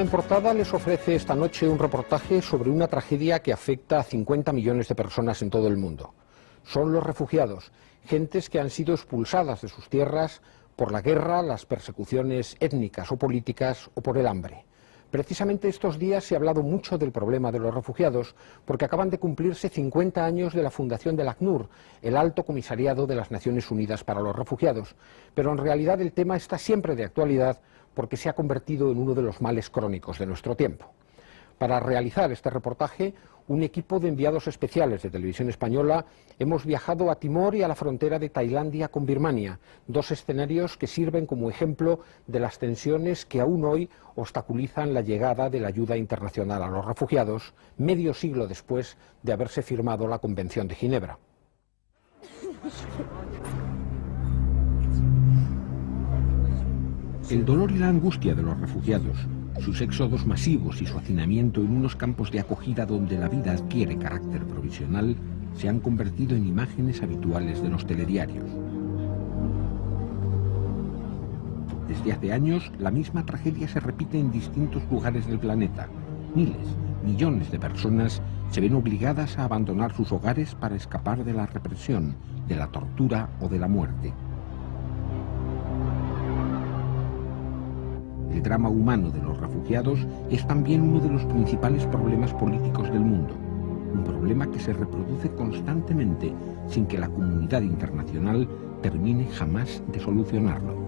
Programa en Portada les ofrece esta noche un reportaje sobre una tragedia que afecta a 50 millones de personas en todo el mundo. Son los refugiados, gentes que han sido expulsadas de sus tierras por la guerra, las persecuciones étnicas o políticas o por el hambre. Precisamente estos días se ha hablado mucho del problema de los refugiados porque acaban de cumplirse 50 años de la fundación del ACNUR, el Alto Comisariado de las Naciones Unidas para los Refugiados. Pero en realidad el tema está siempre de actualidad porque se ha convertido en uno de los males crónicos de nuestro tiempo. Para realizar este reportaje, un equipo de enviados especiales de Televisión Española hemos viajado a Timor y a la frontera de Tailandia con Birmania, dos escenarios que sirven como ejemplo de las tensiones que aún hoy obstaculizan la llegada de la ayuda internacional a los refugiados, medio siglo después de haberse firmado la Convención de Ginebra. El dolor y la angustia de los refugiados, sus éxodos masivos y su hacinamiento en unos campos de acogida donde la vida adquiere carácter provisional, se han convertido en imágenes habituales de los telediarios. Desde hace años, la misma tragedia se repite en distintos lugares del planeta. Miles, millones de personas se ven obligadas a abandonar sus hogares para escapar de la represión, de la tortura o de la muerte. El drama humano de los refugiados es también uno de los principales problemas políticos del mundo, un problema que se reproduce constantemente sin que la comunidad internacional termine jamás de solucionarlo.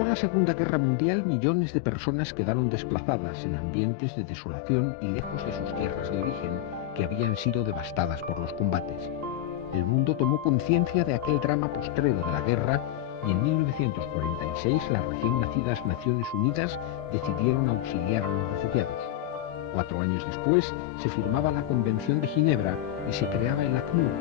La Segunda Guerra Mundial, millones de personas quedaron desplazadas en ambientes de desolación y lejos de sus tierras de origen, que habían sido devastadas por los combates. El mundo tomó conciencia de aquel drama postrero de la guerra y en 1946 las recién nacidas Naciones Unidas decidieron auxiliar a los refugiados. 4 años después se firmaba la Convención de Ginebra y se creaba el ACNUR,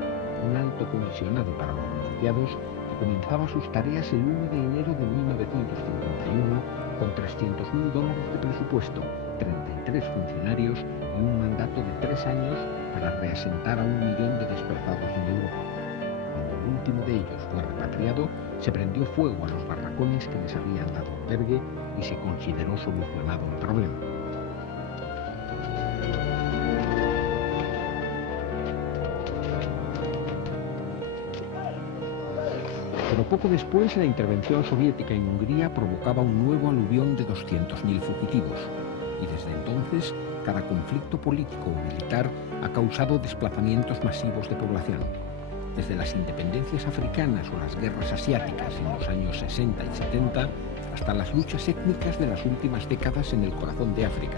un alto comisionado para los refugiados, comenzaba sus tareas el 1 de enero de 1951 con $300.000 de presupuesto, 33 funcionarios y un mandato de 3 años para reasentar a 1 millón de desplazados en Europa. Cuando el último de ellos fue repatriado, se prendió fuego a los barracones que les habían dado albergue y se consideró solucionado el problema. Pero poco después, la intervención soviética en Hungría provocaba un nuevo aluvión de 200.000 fugitivos. Y desde entonces, cada conflicto político o militar ha causado desplazamientos masivos de población. Desde las independencias africanas o las guerras asiáticas en los años 60 y 70, hasta las luchas étnicas de las últimas décadas en el corazón de África,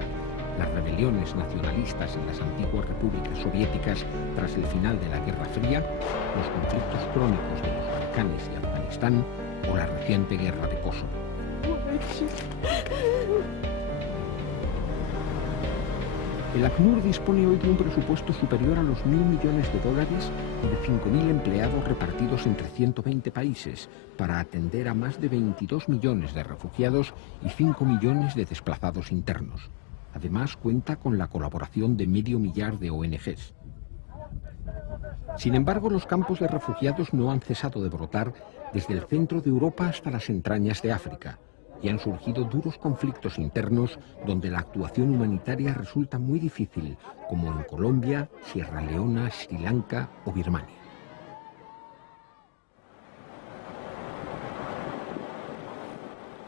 las rebeliones nacionalistas en las antiguas repúblicas soviéticas tras el final de la Guerra Fría, los conflictos crónicos de los Balcanes y Afganistán o la reciente guerra de Kosovo. El ACNUR dispone hoy de un presupuesto superior a los $1.000 millones y de 5.000 empleados repartidos entre 120 países para atender a más de 22 millones de refugiados y 5 millones de desplazados internos. Además, cuenta con la colaboración de 500.000 de ONGs. Sin embargo, los campos de refugiados no han cesado de brotar desde el centro de Europa hasta las entrañas de África, y han surgido duros conflictos internos donde la actuación humanitaria resulta muy difícil, como en Colombia, Sierra Leona, Sri Lanka o Birmania.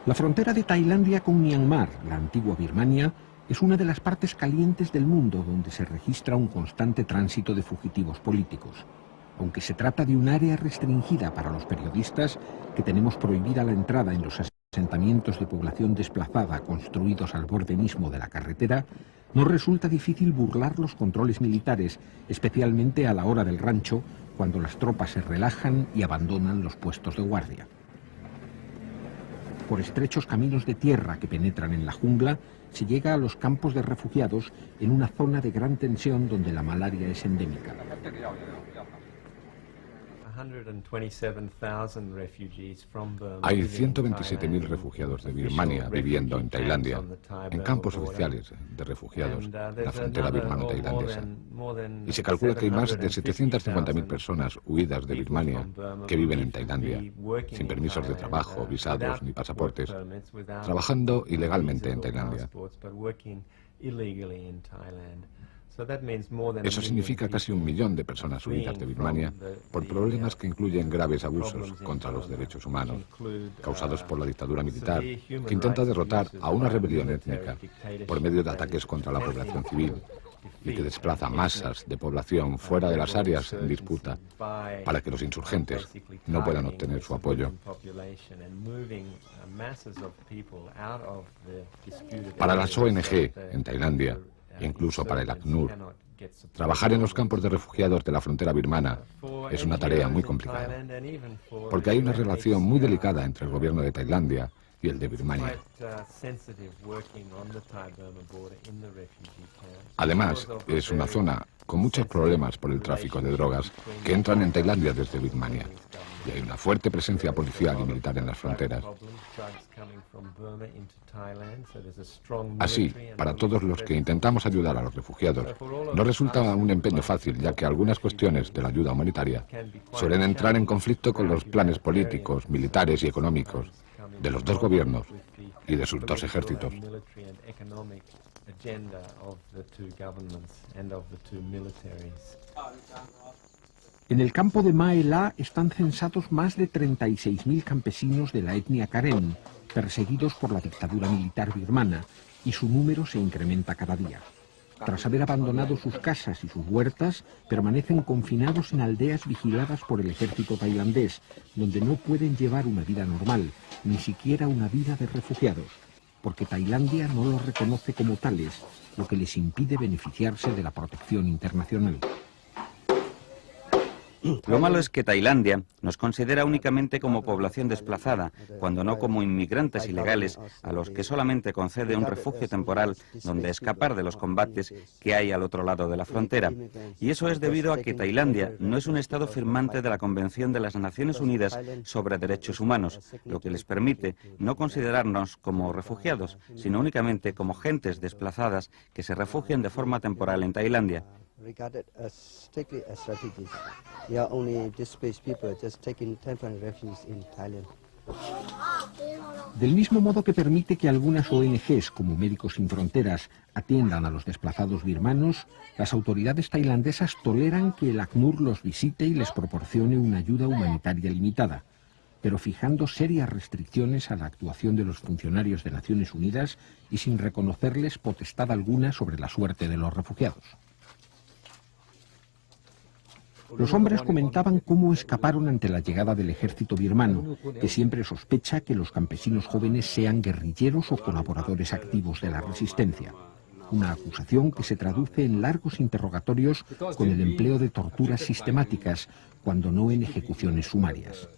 La frontera de Tailandia con Myanmar, la antigua Birmania, es una de las partes calientes del mundo donde se registra un constante tránsito de fugitivos políticos. Aunque se trata de un área restringida para los periodistas, que tenemos prohibida la entrada en los asentamientos de población desplazada construidos al borde mismo de la carretera, no resulta difícil burlar los controles militares, especialmente a la hora del rancho, cuando las tropas se relajan y abandonan los puestos de guardia. Por estrechos caminos de tierra que penetran en la jungla, se llega a los campos de refugiados en una zona de gran tensión donde la malaria es endémica. Hay 127.000 refugiados de Birmania viviendo en Tailandia, en campos oficiales de refugiados en la frontera birmano-tailandesa. Y se calcula que hay más de 750.000 personas huidas de Birmania que viven en Tailandia, sin permisos de trabajo, visados ni pasaportes, trabajando ilegalmente en Tailandia. Eso significa casi 1 millón de personas huidas de Birmania por problemas que incluyen graves abusos contra los derechos humanos, causados por la dictadura militar, que intenta derrotar a una rebelión étnica por medio de ataques contra la población civil y que desplaza masas de población fuera de las áreas en disputa para que los insurgentes no puedan obtener su apoyo. Para las ONG en Tailandia, incluso para el ACNUR, trabajar en los campos de refugiados de la frontera birmana es una tarea muy complicada, porque hay una relación muy delicada entre el gobierno de Tailandia y el de Birmania. Además, es una zona con muchos problemas por el tráfico de drogas que entran en Tailandia desde Birmania, y hay una fuerte presencia policial y militar en las fronteras. Así, para todos los que intentamos ayudar a los refugiados, no resulta un empeño fácil, ya que algunas cuestiones de la ayuda humanitaria suelen entrar en conflicto con los planes políticos, militares y económicos de los dos gobiernos y de sus dos ejércitos. En el campo de Mae La están censados más de 36.000 campesinos de la etnia Karen, perseguidos por la dictadura militar birmana, y su número se incrementa cada día. Tras haber abandonado sus casas y sus huertas, permanecen confinados en aldeas vigiladas por el ejército tailandés, donde no pueden llevar una vida normal, ni siquiera una vida de refugiados, porque Tailandia no los reconoce como tales, lo que les impide beneficiarse de la protección internacional. Lo malo es que Tailandia nos considera únicamente como población desplazada, cuando no como inmigrantes ilegales a los que solamente concede un refugio temporal donde escapar de los combates que hay al otro lado de la frontera. Y eso es debido a que Tailandia no es un estado firmante de la Convención de las Naciones Unidas sobre Derechos Humanos, lo que les permite no considerarnos como refugiados, sino únicamente como gentes desplazadas que se refugian de forma temporal en Tailandia. Del mismo modo que permite que algunas ONGs, como Médicos Sin Fronteras, atiendan a los desplazados birmanos, las autoridades tailandesas toleran que el ACNUR los visite y les proporcione una ayuda humanitaria limitada, pero fijando serias restricciones a la actuación de los funcionarios de Naciones Unidas y sin reconocerles potestad alguna sobre la suerte de los refugiados. Los hombres comentaban cómo escaparon ante la llegada del ejército birmano, que siempre sospecha que los campesinos jóvenes sean guerrilleros o colaboradores activos de la resistencia. Una acusación que se traduce en largos interrogatorios con el empleo de torturas sistemáticas, cuando no en ejecuciones sumarias.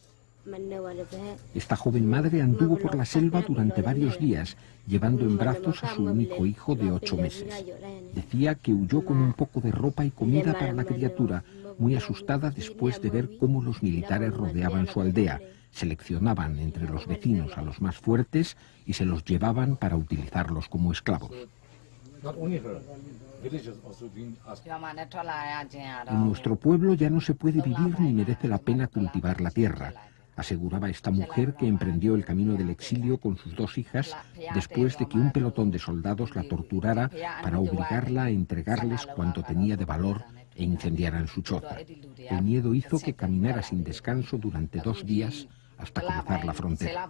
Esta joven madre anduvo por la selva durante varios días, llevando en brazos a su único hijo de 8 meses. Decía que huyó con un poco de ropa y comida para la criatura, muy asustada después de ver cómo los militares rodeaban su aldea, seleccionaban entre los vecinos a los más fuertes y se los llevaban para utilizarlos como esclavos. En nuestro pueblo ya no se puede vivir ni merece la pena cultivar la tierra, aseguraba esta mujer que emprendió el camino del exilio con sus 2 hijas después de que un pelotón de soldados la torturara para obligarla a entregarles cuanto tenía de valor e incendiaran su choza. El miedo hizo que caminara sin descanso durante 2 días hasta cruzar la frontera.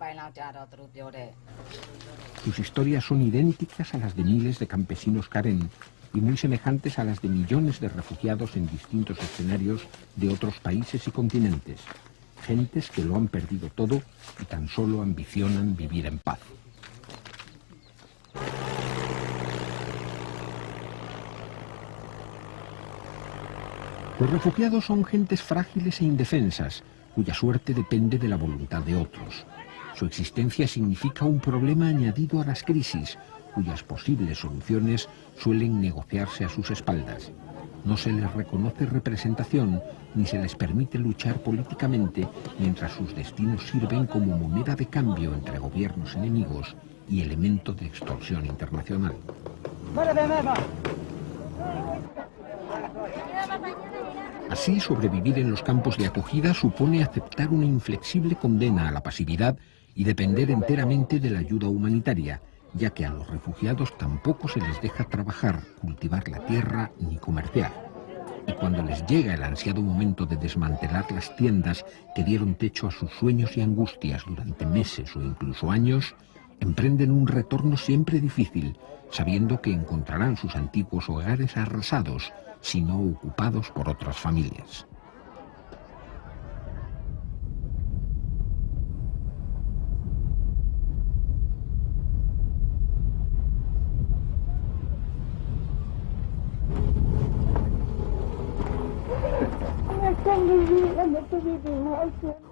Sus historias son idénticas a las de miles de campesinos Karen y muy semejantes a las de millones de refugiados en distintos escenarios de otros países y continentes. Gentes que lo han perdido todo y tan solo ambicionan vivir en paz. Los refugiados son gentes frágiles e indefensas, cuya suerte depende de la voluntad de otros. Su existencia significa un problema añadido a las crisis, cuyas posibles soluciones suelen negociarse a sus espaldas. No se les reconoce representación ni se les permite luchar políticamente mientras sus destinos sirven como moneda de cambio entre gobiernos enemigos y elemento de extorsión internacional. Así, sobrevivir en los campos de acogida supone aceptar una inflexible condena a la pasividad y depender enteramente de la ayuda humanitaria, ya que a los refugiados tampoco se les deja trabajar, cultivar la tierra ni comerciar. Y cuando les llega el ansiado momento de desmantelar las tiendas que dieron techo a sus sueños y angustias durante meses o incluso años, emprenden un retorno siempre difícil, sabiendo que encontrarán sus antiguos hogares arrasados, si no ocupados por otras familias.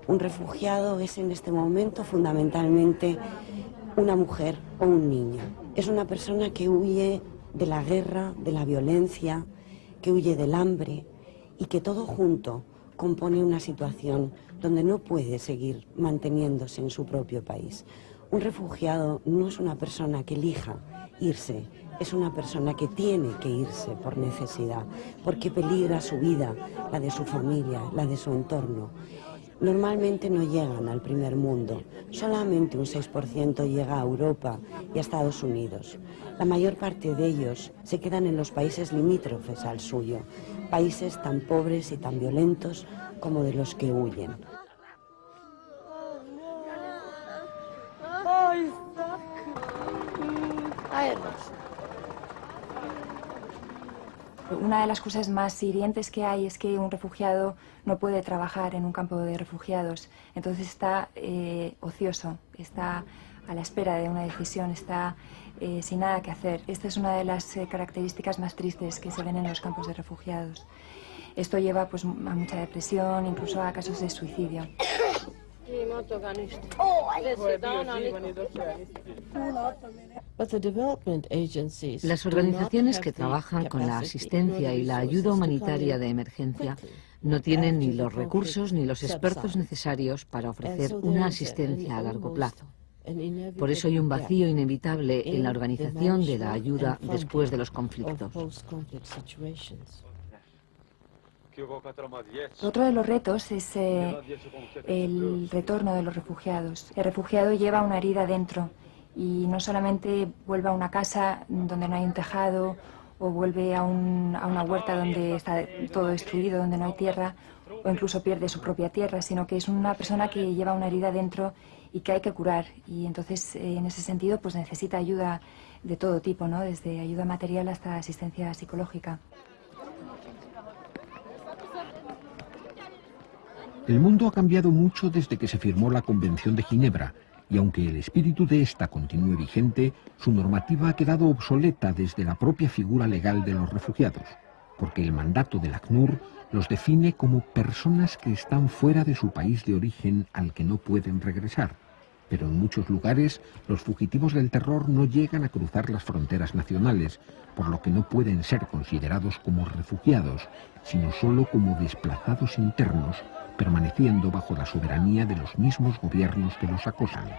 Un refugiado es en este momento fundamentalmente una mujer o un niño. Es una persona que huye de la guerra, de la violencia, que huye del hambre y que todo junto compone una situación donde no puede seguir manteniéndose en su propio país. Un refugiado no es una persona que elija irse, es una persona que tiene que irse por necesidad, porque peligra su vida, la de su familia, la de su entorno. Normalmente no llegan al primer mundo, solamente un 6% llega a Europa y a Estados Unidos. La mayor parte de ellos se quedan en los países limítrofes al suyo, países tan pobres y tan violentos como de los que huyen. Una de las cosas más hirientes que hay es que un refugiado no puede trabajar en un campo de refugiados, entonces está ocioso, está a la espera de una decisión, está sin nada que hacer. Esta es una de las características más tristes que se ven en los campos de refugiados. Esto lleva pues, a mucha depresión, incluso a casos de suicidio. Las organizaciones que trabajan con la asistencia y la ayuda humanitaria de emergencia no tienen ni los recursos ni los expertos necesarios para ofrecer una asistencia a largo plazo. Por eso hay un vacío inevitable en la organización de la ayuda después de los conflictos. Otro de los retos es el retorno de los refugiados. El refugiado lleva una herida dentro y no solamente vuelve a una casa donde no hay un tejado o vuelve a una huerta donde está todo destruido, donde no hay tierra, o incluso pierde su propia tierra, sino que es una persona que lleva una herida dentro y que hay que curar. Y entonces, en ese sentido, pues necesita ayuda de todo tipo, ¿no? Desde ayuda material hasta asistencia psicológica. El mundo ha cambiado mucho desde que se firmó la Convención de Ginebra, y aunque el espíritu de esta continúe vigente, su normativa ha quedado obsoleta desde la propia figura legal de los refugiados, porque el mandato del ACNUR los define como personas que están fuera de su país de origen al que no pueden regresar. Pero en muchos lugares los fugitivos del terror no llegan a cruzar las fronteras nacionales, por lo que no pueden ser considerados como refugiados, sino solo como desplazados internos, permaneciendo bajo la soberanía de los mismos gobiernos que los acosan.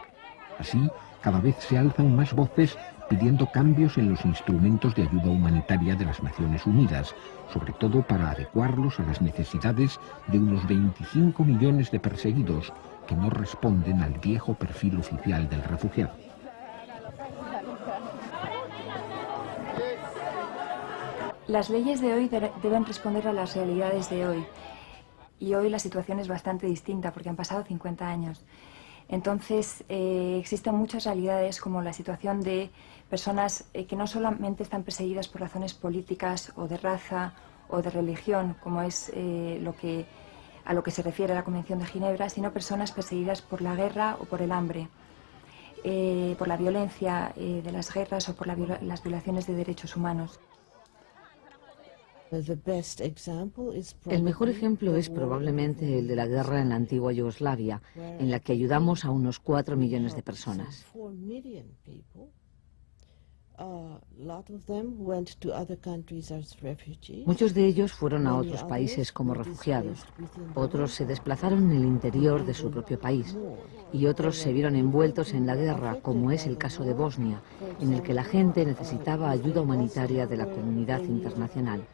Así, cada vez se alzan más voces pidiendo cambios en los instrumentos de ayuda humanitaria de las Naciones Unidas, sobre todo para adecuarlos a las necesidades de unos 25 millones de perseguidos que no responden al viejo perfil oficial del refugiado. Las leyes de hoy deben responder a las realidades de hoy. Y hoy la situación es bastante distinta porque han pasado 50 años. Entonces, existen muchas realidades como la situación de personas que no solamente están perseguidas por razones políticas o de raza o de religión, como es a lo que se refiere la Convención de Ginebra, sino personas perseguidas por la guerra o por el hambre, por la violencia de las guerras o por las violaciones de derechos humanos. El mejor ejemplo es probablemente el de la guerra en la antigua Yugoslavia, en la que ayudamos a unos 4 millones de personas. Muchos de ellos fueron a otros países como refugiados, otros se desplazaron en el interior de su propio país y otros se vieron envueltos en la guerra, como es el caso de Bosnia, en el que la gente necesitaba ayuda humanitaria de la comunidad internacional.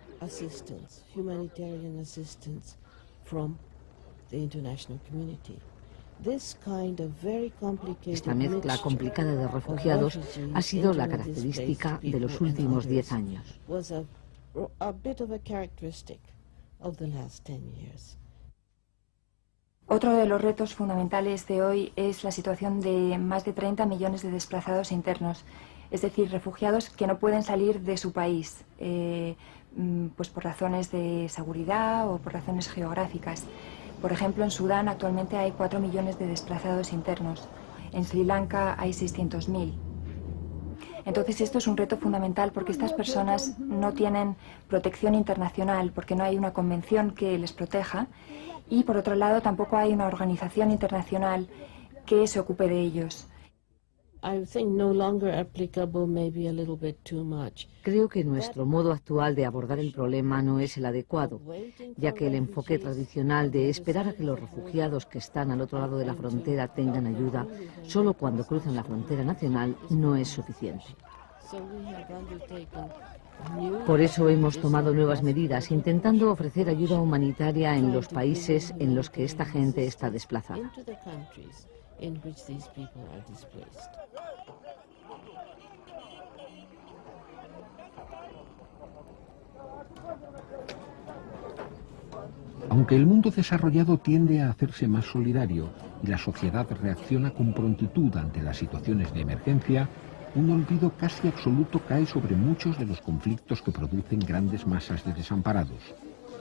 Esta mezcla complicada de refugiados ha sido la característica de los últimos 10 años. Otro de los retos fundamentales de hoy es la situación de más de 30 millones de desplazados internos, es decir, refugiados que no pueden salir de su país, pues por razones de seguridad o por razones geográficas. Por ejemplo, en Sudán actualmente hay 4 millones de desplazados internos. En Sri Lanka hay 600.000. Entonces esto es un reto fundamental porque estas personas no tienen protección internacional, porque no hay una convención que les proteja y, por otro lado, tampoco hay una organización internacional que se ocupe de ellos. Creo que nuestro modo actual de abordar el problema no es el adecuado, ya que el enfoque tradicional de esperar a que los refugiados que están al otro lado de la frontera tengan ayuda solo cuando cruzan la frontera nacional no es suficiente. Por eso hemos tomado nuevas medidas, intentando ofrecer ayuda humanitaria en los países en los que esta gente está desplazada. Aunque el mundo desarrollado tiende a hacerse más solidario y la sociedad reacciona con prontitud ante las situaciones de emergencia, un olvido casi absoluto cae sobre muchos de los conflictos que producen grandes masas de desamparados,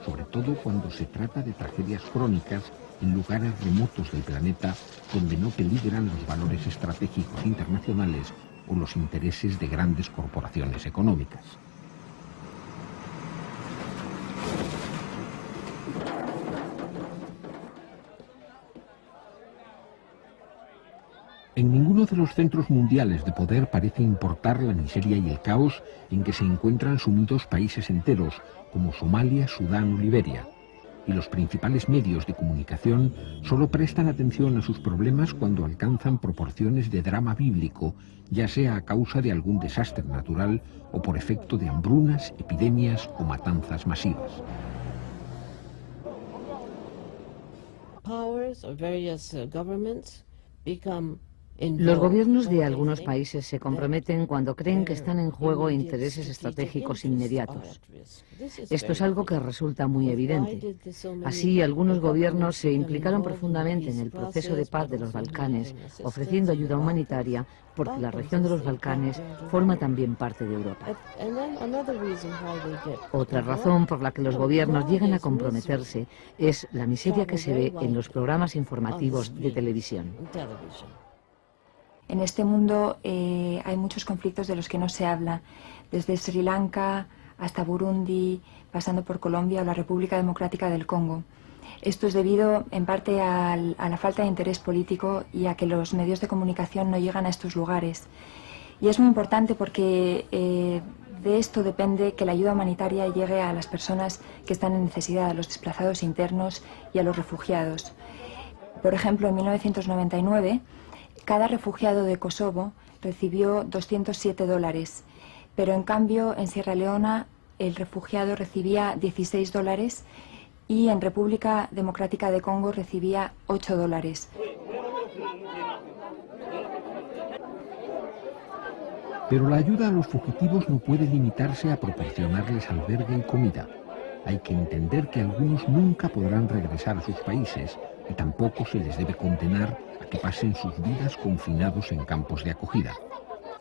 sobre todo cuando se trata de tragedias crónicas en lugares remotos del planeta donde no peligran los valores estratégicos internacionales o los intereses de grandes corporaciones económicas. En ninguno de los centros mundiales de poder parece importar la miseria y el caos en que se encuentran sumidos países enteros, como Somalia, Sudán o Liberia. Y los principales medios de comunicación solo prestan atención a sus problemas cuando alcanzan proporciones de drama bíblico, ya sea a causa de algún desastre natural o por efecto de hambrunas, epidemias o matanzas masivas. Los gobiernos de algunos países se comprometen cuando creen que están en juego intereses estratégicos inmediatos. Esto es algo que resulta muy evidente. Así, algunos gobiernos se implicaron profundamente en el proceso de paz de los Balcanes, ofreciendo ayuda humanitaria, porque la región de los Balcanes forma también parte de Europa. Otra razón por la que los gobiernos llegan a comprometerse es la miseria que se ve en los programas informativos de televisión. En este mundo hay muchos conflictos de los que no se habla, desde Sri Lanka hasta Burundi, pasando por Colombia o la República Democrática del Congo. Esto es debido en parte a la falta de interés político y a que los medios de comunicación no llegan a estos lugares. Y es muy importante porque de esto depende que la ayuda humanitaria llegue a las personas que están en necesidad, a los desplazados internos y a los refugiados. Por ejemplo, en 1999, cada refugiado de Kosovo recibió $207, pero en cambio en Sierra Leona el refugiado recibía $16 y en República Democrática de Congo recibía $8. Pero la ayuda a los fugitivos no puede limitarse a proporcionarles albergue y comida. Hay que entender que algunos nunca podrán regresar a sus países y tampoco se les debe condenar a que pasen sus vidas confinados en campos de acogida.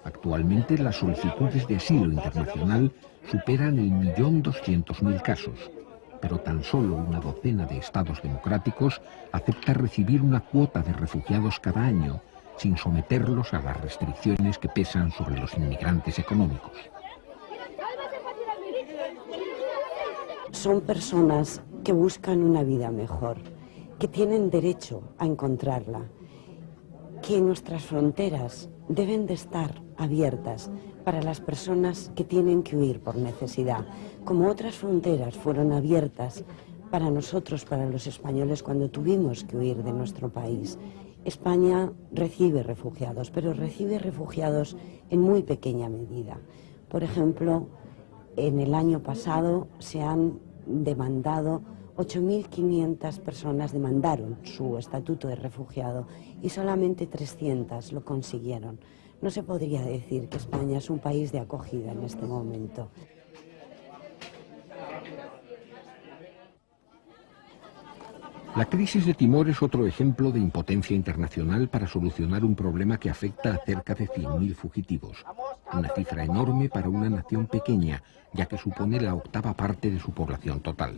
Actualmente las solicitudes de asilo internacional superan el 1.200.000 casos, pero tan solo una docena de estados democráticos acepta recibir una cuota de refugiados cada año, sin someterlos a las restricciones que pesan sobre los inmigrantes económicos. Son personas que buscan una vida mejor, que tienen derecho a encontrarla, que nuestras fronteras deben de estar abiertas para las personas que tienen que huir por necesidad, como otras fronteras fueron abiertas para nosotros, para los españoles, cuando tuvimos que huir de nuestro país. España recibe refugiados, pero recibe refugiados en muy pequeña medida. Por ejemplo, en el año pasado se han demandado 8.500 personas demandaron su estatuto de refugiado y solamente 300 lo consiguieron. No se podría decir que España es un país de acogida en este momento. La crisis de Timor es otro ejemplo de impotencia internacional para solucionar un problema que afecta a cerca de 100.000 fugitivos. Una cifra enorme para una nación pequeña, ya que supone la 8ª parte de su población total.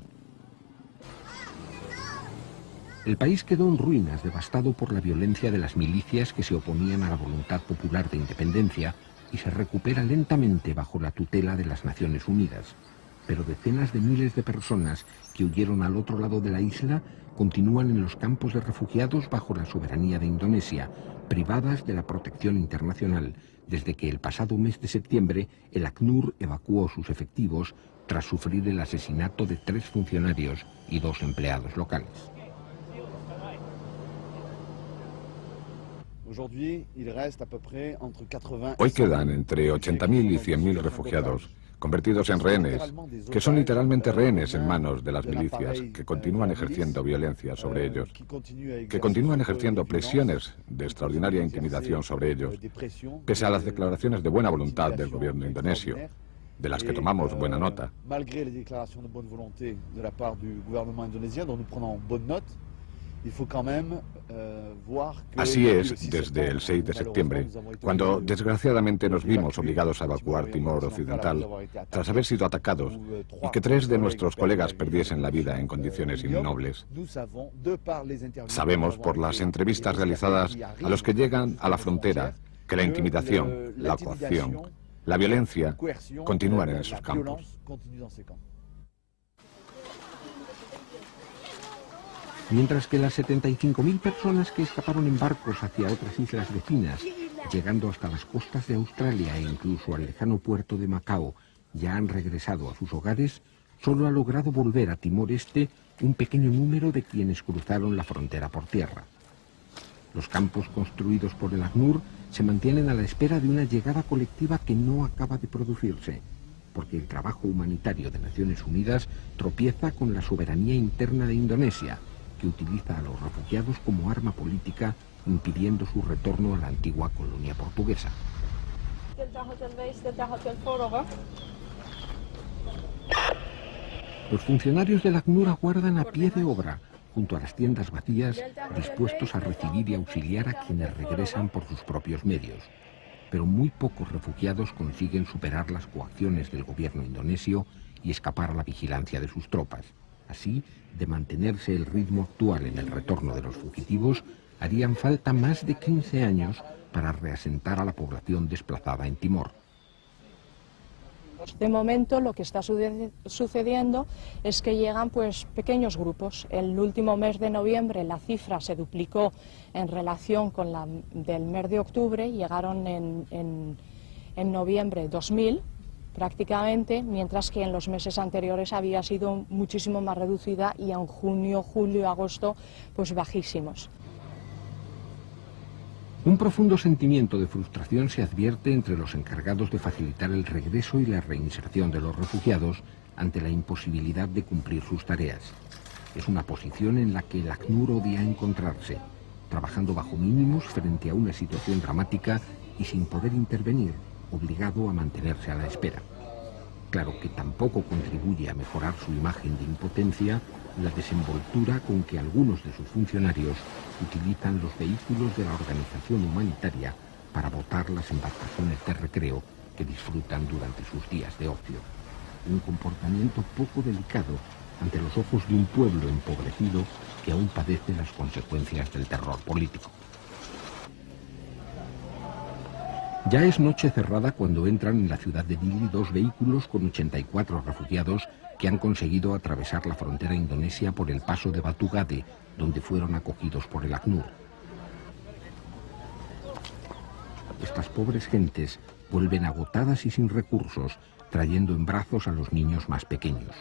El país quedó en ruinas, devastado por la violencia de las milicias que se oponían a la voluntad popular de independencia, y se recupera lentamente bajo la tutela de las Naciones Unidas. Pero decenas de miles de personas que huyeron al otro lado de la isla continúan en los campos de refugiados bajo la soberanía de Indonesia, privadas de la protección internacional, desde que el pasado mes de septiembre el ACNUR evacuó sus efectivos tras sufrir el asesinato de 3 funcionarios y 2 empleados locales. Hoy quedan entre 80.000 y 100.000 refugiados, convertidos en rehenes, que son literalmente rehenes en manos de las milicias, que continúan ejerciendo violencia sobre ellos, que continúan ejerciendo presiones de extraordinaria intimidación sobre ellos, pese a las declaraciones de buena voluntad del gobierno indonesio, de las que tomamos buena nota. Así es desde el 6 de septiembre, cuando desgraciadamente nos vimos obligados a evacuar Timor Occidental tras haber sido atacados y que 3 de nuestros colegas perdiesen la vida en condiciones innobles. Sabemos por las entrevistas realizadas a los que llegan a la frontera que la intimidación, la coacción, la violencia continúan en esos campos. Mientras que las 75.000 personas que escaparon en barcos hacia otras islas vecinas, llegando hasta las costas de Australia e incluso al lejano puerto de Macao, ya han regresado a sus hogares, solo ha logrado volver a Timor Este un pequeño número de quienes cruzaron la frontera por tierra. Los campos construidos por el ACNUR se mantienen a la espera de una llegada colectiva que no acaba de producirse, porque el trabajo humanitario de Naciones Unidas tropieza con la soberanía interna de Indonesia, que utiliza a los refugiados como arma política, impidiendo su retorno a la antigua colonia portuguesa. Los funcionarios del ACNUR aguardan a pie de obra, junto a las tiendas vacías, dispuestos a recibir y auxiliar a quienes regresan por sus propios medios. Pero muy pocos refugiados consiguen superar las coacciones del gobierno indonesio y escapar a la vigilancia de sus tropas. Así, de mantenerse el ritmo actual en el retorno de los fugitivos, harían falta más de 15 años para reasentar a la población desplazada en Timor. De momento lo que está sucediendo es que llegan pequeños grupos. El último mes de noviembre la cifra se duplicó en relación con la del mes de octubre, llegaron en noviembre 2.000 prácticamente, mientras que en los meses anteriores había sido muchísimo más reducida y en junio, julio, agosto bajísimos. Un profundo sentimiento de frustración se advierte entre los encargados de facilitar el regreso y la reinserción de los refugiados ante la imposibilidad de cumplir sus tareas. Es una posición en la que el ACNUR odia encontrarse, trabajando bajo mínimos frente a una situación dramática y sin poder intervenir, obligado a mantenerse a la espera. Claro que tampoco contribuye a mejorar su imagen de impotencia la desenvoltura con que algunos de sus funcionarios utilizan los vehículos de la organización humanitaria para botar las embarcaciones de recreo que disfrutan durante sus días de ocio. Un comportamiento poco delicado ante los ojos de un pueblo empobrecido que aún padece las consecuencias del terror político. Ya es noche cerrada cuando entran en la ciudad de Dili 2 vehículos con 84 refugiados que han conseguido atravesar la frontera indonesia por el paso de Batu Gade, donde fueron acogidos por el ACNUR. estas pobres gentes vuelven agotadas y sin recursos, trayendo en brazos a los niños más pequeños.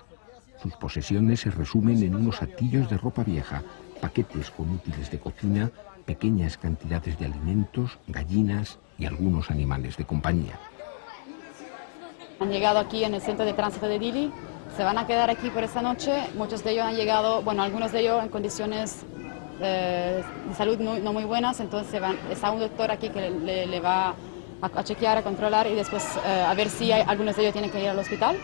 Sus posesiones se resumen en unos atillos de ropa vieja, paquetes con útiles de cocina, pequeñas cantidades de alimentos, gallinas y algunos animales de compañía. Han llegado aquí en el centro de tránsito de Dili, se van a quedar aquí por esta noche. Muchos de ellos han llegado, bueno, algunos de ellos en condiciones de salud no muy buenas, entonces está un doctor aquí que le va a chequear, a controlar y después a ver si algunos de ellos tienen que ir al hospital.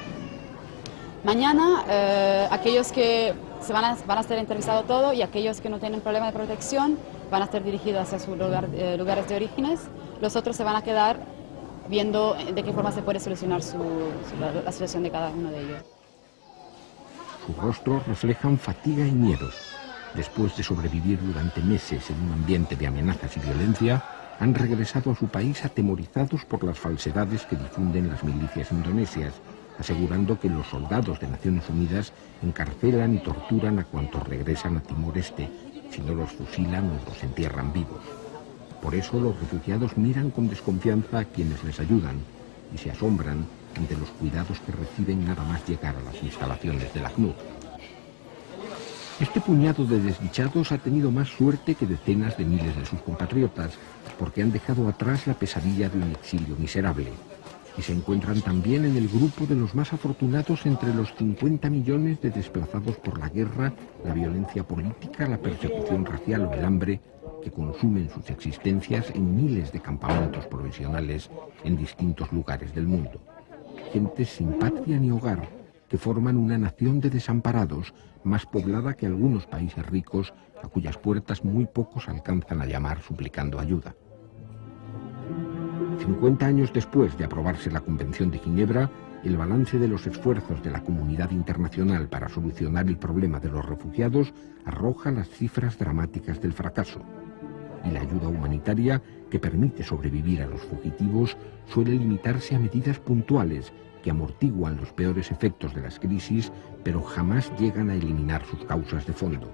Mañana aquellos que van a ser entrevistados todo y aquellos que no tienen problema de protección van a ser dirigidos hacia sus lugares de orígenes. Los otros se van a quedar viendo de qué forma se puede solucionar la situación de cada uno de ellos. Sus rostros reflejan fatiga y miedo. Después de sobrevivir durante meses en un ambiente de amenazas y violencia, han regresado a su país atemorizados por las falsedades que difunden las milicias indonesias, asegurando que los soldados de Naciones Unidas encarcelan y torturan a cuantos regresan a Timor-Este, si no los fusilan o los entierran vivos. Por eso los refugiados miran con desconfianza a quienes les ayudan y se asombran ante los cuidados que reciben nada más llegar a las instalaciones del ACNUR. Este puñado de desdichados ha tenido más suerte que decenas de miles de sus compatriotas, porque han dejado atrás la pesadilla de un exilio miserable. Y se encuentran también en el grupo de los más afortunados entre los 50 millones de desplazados por la guerra, la violencia política, la persecución racial o el hambre, que consumen sus existencias en miles de campamentos provisionales en distintos lugares del mundo. Gentes sin patria ni hogar, que forman una nación de desamparados, más poblada que algunos países ricos, a cuyas puertas muy pocos alcanzan a llamar suplicando ayuda. 50 años después de aprobarse la Convención de Ginebra, el balance de los esfuerzos de la comunidad internacional para solucionar el problema de los refugiados arroja las cifras dramáticas del fracaso. Y la ayuda humanitaria, que permite sobrevivir a los fugitivos, suele limitarse a medidas puntuales que amortiguan los peores efectos de las crisis, pero jamás llegan a eliminar sus causas de fondo.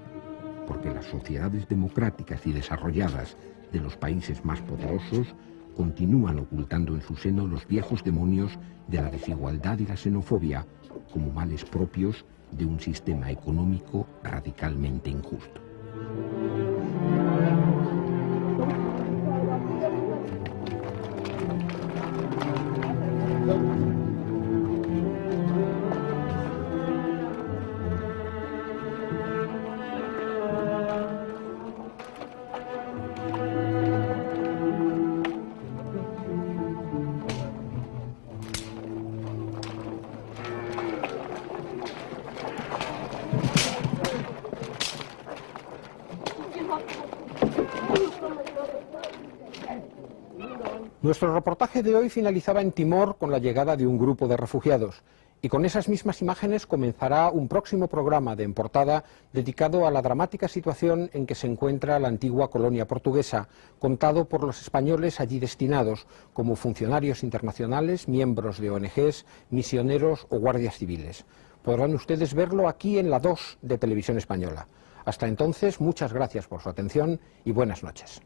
Porque las sociedades democráticas y desarrolladas de los países más poderosos continúan ocultando en su seno los viejos demonios de la desigualdad y la xenofobia como males propios de un sistema económico radicalmente injusto. Nuestro reportaje de hoy finalizaba en Timor con la llegada de un grupo de refugiados y con esas mismas imágenes comenzará un próximo programa de En Portada dedicado a la dramática situación en que se encuentra la antigua colonia portuguesa, contado por los españoles allí destinados como funcionarios internacionales, miembros de ONGs, misioneros o guardias civiles. Podrán ustedes verlo aquí en la 2 de Televisión Española. Hasta entonces, muchas gracias por su atención y buenas noches.